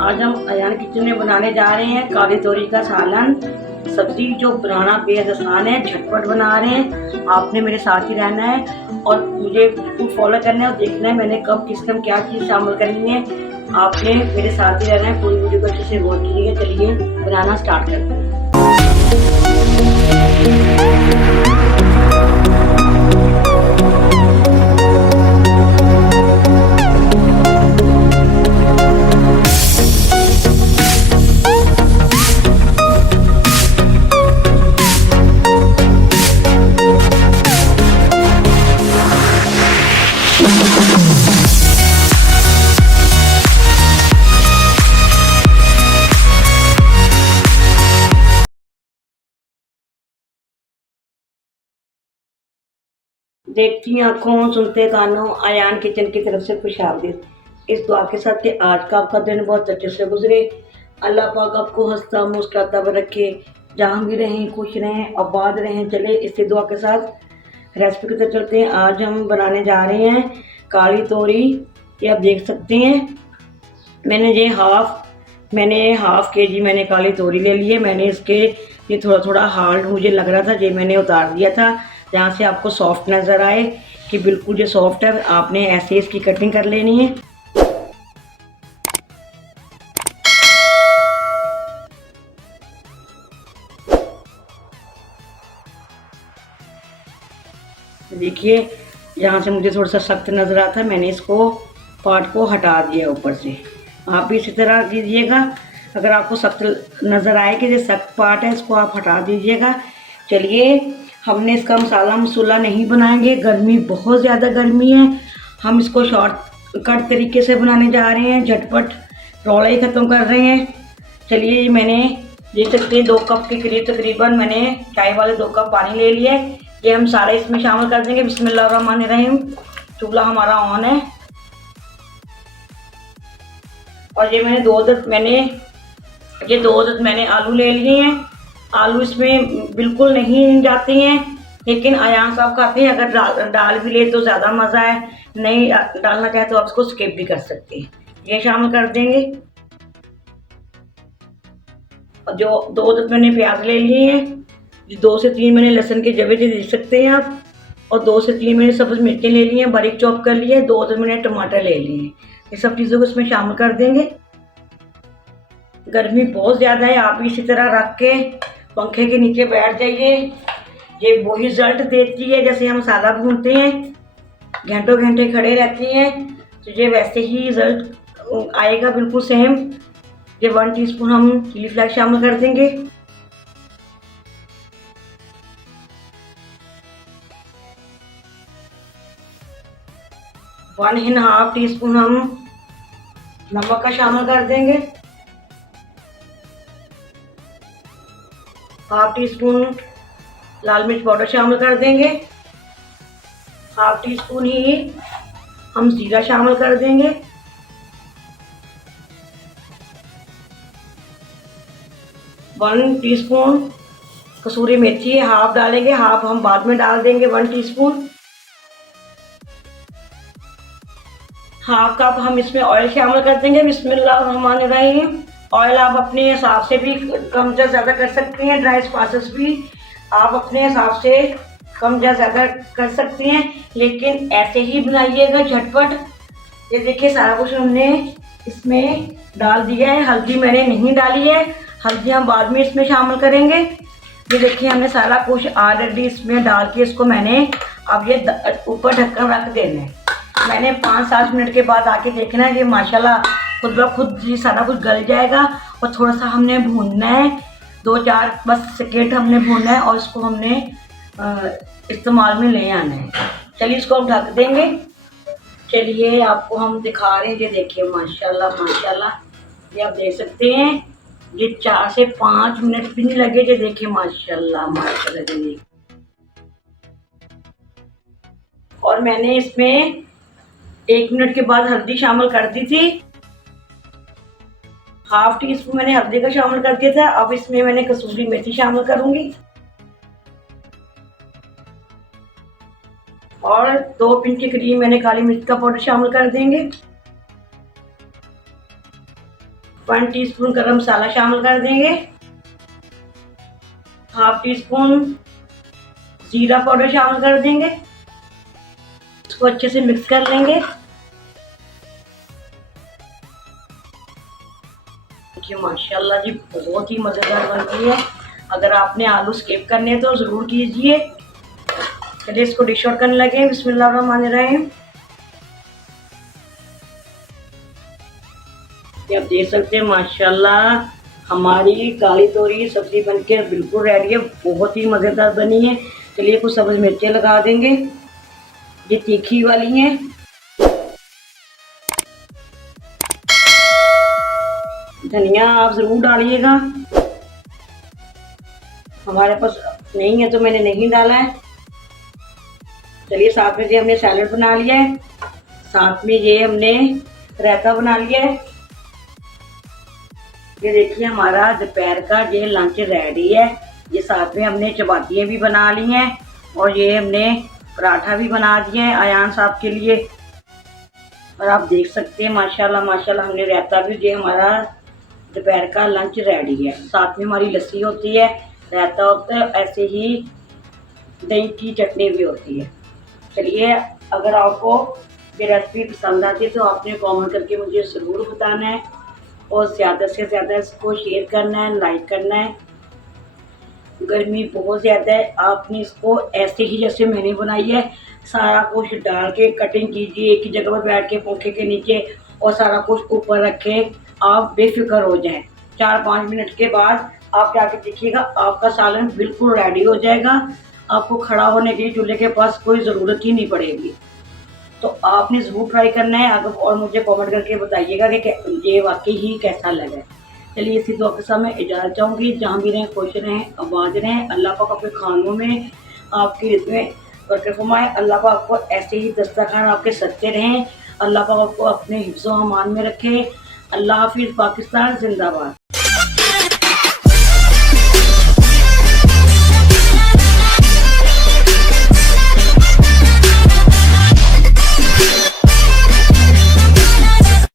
आज हम अयान किचन में बनाने जा रहे हैं काली तोरी का सालन। सब्जी जो बनाना बेहद आसान है, झटपट बना रहे हैं। आपने मेरे साथ ही रहना है और मुझे बिल्कुल फॉलो करना है और देखना है मैंने कब किस टाइम क्या चीज़ शामिल करनी है। आपने मेरे साथ ही रहना है, पूरी वीडियो को अच्छे से गौर कीजिएगा। चलिए बनाना स्टार्ट करते हैं। देखती आंखों सुनते कानों, अयान किचन की तरफ से खुशामदीद। इस दुआ के साथ कि आज का आपका दिन बहुत अच्छे से गुजरे। अल्लाह पाक आपको हंसता मुस्कुराता हुआ रखे, जहाँ भी रहें खुश रहें, आबाद रहें। चले इसी दुआ के साथ रेसिपी की तरफ चलते हैं। आज हम बनाने जा रहे हैं काली तोरी। ये आप देख सकते हैं, मैंने हाफ के जी मैंने काली तोरी ले ली है। मैंने इसके ये थोड़ा थोड़ा हार्ड मुझे लग रहा था, ये मैंने उतार दिया था। जहाँ से आपको सॉफ्ट नज़र आए कि बिल्कुल ये सॉफ्ट है, आपने ऐसे इसकी कटिंग कर लेनी है। देखिए, यहाँ से मुझे थोड़ा सा सख्त नज़र आता है, मैंने इसको पार्ट को हटा दिया ऊपर से। आप भी इसी तरह कीजिएगा। अगर आपको सख्त नज़र आए कि ये सख्त पार्ट है, इसको आप हटा दीजिएगा। चलिए, हमने इसका मसाला मसूला नहीं बनाएंगे, गर्मी बहुत ज़्यादा गर्मी है। हम इसको शॉर्ट कट तरीके से बनाने जा रहे हैं, झटपट रौला ही ख़त्म कर रहे हैं। चलिए, मैंने देख सकते हैं 2 कप के करीब तकरीबन मैंने चाय वाले 2 कप पानी ले लिया है। ये हम सारे इसमें शामिल कर देंगे। बिस्मिल्लाहिर्रहमानिर्रहीम। चूल्हा हमारा ऑन है और ये मैंने 2 अदद मैंने आलू ले लिए हैं। आलू इसमें बिल्कुल नहीं जाते हैं, लेकिन अयान साहब खाते हैं। अगर डाल भी ले तो ज़्यादा मज़ा है, नहीं डालना चाहे तो आप इसको स्किप भी कर सकते हैं। ये शामिल कर देंगे। और जो 2 अदद मैंने प्याज ले लिए हैं, 2 से 3 मैंने लहसुन के जवे देख सकते हैं आप। और 2 से 3 मैंने सब्ज़ मिर्चें ले ली हैं, बारीक चॉप कर लिए। 2 अदद मैंने टमाटर ले लिए हैं। ये सब चीज़ों को इसमें शामिल कर देंगे। गर्मी बहुत ज़्यादा है, आप इसी तरह रख के पंखे के नीचे बैठ जाइए। ये वही रिजल्ट देती है जैसे हम मसाला भूनते हैं, घंटों घंटे खड़े रहते हैं तो ये वैसे ही रिजल्ट आएगा, बिल्कुल सेम। ये 1 टीस्पून हम चिली फ्लेक्स शामिल कर देंगे। वन एंड हाफ टीस्पून हम नमक का शामिल कर देंगे। हाफ टीस्पून लाल मिर्च पाउडर शामिल कर देंगे। हाफ टीस्पून ही हम जीरा शामिल कर देंगे। 1 टीस्पून कसूरी मेथी है, हाफ डालेंगे, हाफ हम बाद में डाल देंगे। 1 टीस्पून। हाफ कप हम इसमें ऑयल शामिल कर देंगे। बिस्मिल्लाहिर्रहमानिर्रहीम। ऑयल आप अपने हिसाब से भी कम या ज़्यादा कर सकते हैं। ड्राई स्पाइसेस भी आप अपने हिसाब से कम या ज़्यादा कर सकते हैं, लेकिन ऐसे ही बनाइएगा झटपट। ये देखिए, सारा कुछ हमने इसमें डाल दिया है। हल्दी मैंने नहीं डाली है, हल्दी हम बाद में इसमें शामिल करेंगे। ये देखिए, हमने सारा कुछ ऑलरेडी इसमें डाल के इसको मैंने अब ये ऊपर ढक्कन रख देना है। मैंने 5-7 मिनट के बाद आके देखना है कि माशाल्लाह खुद ब खुद ये सारा कुछ गल जाएगा। और थोड़ा सा हमने भूनना है, 2-4 बस सेकेंड हमने भूनना है और इसको हमने इस्तेमाल में ले आना है। चलिए, इसको हम ढक देंगे। चलिए, आपको हम दिखा रहे हैं। ये देखिए, माशाल्लाह माशाल्लाह, ये आप देख सकते हैं। ये 4 से 5 मिनट भी नहीं लगे। ये देखिए, माशाल्लाह माशाल्लाह। देखिए, और मैंने इसमें 1 मिनट के बाद हल्दी शामिल कर दी थी। हाफ टीस्पून मैंने हल्दी का शामिल कर दिया था। अब इसमें मैंने कसूरी मेथी शामिल करूंगी और 2 पिंच के करीब मैंने काली मिर्च का पाउडर शामिल कर देंगे। 1 टीस्पून गरम मसाला शामिल कर देंगे, हाफ टी स्पून जीरा पाउडर शामिल कर देंगे। इसको अच्छे से मिक्स कर लेंगे। देखिए माशाल्लाह जी बहुत ही मज़ेदार बनती है। अगर आपने आलू स्किप करने हैं तो ज़रूर कीजिए। चलिए इसको डिश आउट करने लगे। बिस्मिल्लाहिर्रहमानिर्रहीम। आप देख सकते हैं माशाल्लाह हमारी काली तोरी सब्जी बनके बिल्कुल रेडी है, बहुत ही मज़ेदार बनी है। चलिए कुछ सब्ज़ मिर्चें लगा देंगे, ये तीखी वाली हैं। धनिया आप ज़रूर डालिएगा, हमारे पास नहीं है तो मैंने नहीं डाला है। चलिए साथ में ये हमने सैलेड बना लिया है, साथ में ये हमने रायता बना लिया है। ये देखिए हमारा दोपहर का ये लंच रेडी है। ये साथ में हमने चपातियाँ भी बना ली हैं और ये हमने पराठा भी बना दिया है अयान साहब के लिए। और आप देख सकते हैं माशाल्लाह माशाल्लाह हमने रायता भी, ये हमारा दोपहर का लंच रेडी है। साथ में हमारी लस्सी होती है, रायता होता है, ऐसे ही दही की चटनी भी होती है। चलिए अगर आपको ये रेसिपी पसंद आती है तो आपने कमेंट करके मुझे ज़रूर बताना है और ज़्यादा से ज़्यादा इसको शेयर करना है, लाइक करना है। गर्मी बहुत ज़्यादा है, आपने इसको ऐसे ही जैसे मैंने बनाई है सारा कुछ डाल के कटिंग कीजिए, एक ही जगह पर बैठ के पंखे के नीचे और सारा कुछ ऊपर रखें, आप बेफिक्र हो जाएं। 4-5 मिनट के बाद आप जाके देखिएगा आपका सालन बिल्कुल रेडी हो जाएगा। आपको खड़ा होने के लिए चूल्हे के पास कोई ज़रूरत ही नहीं पड़ेगी। तो आपने ज़रूर ट्राई करना है अगर, और मुझे कमेंट करके बताइएगा कि ये वाकई ही कैसा लगा। चलिए इसी दुआ के साथ मैं इजाज़त चाहूँगी। जहाँ भी रहें खुश रहें, आबाद रहें। अल्लाह पाक अपने खानों में आपकी इसमें बरकत फरमाए। अल्लाह पाक आपको ऐसे ही दस्तरखान आपके सजते रहें। अल्लाह पाक आपको अपने हिफ्ज़-ओ-अमान में रखे। अल्लाह हाफ़िज़। पाकिस्तान जिंदाबाद।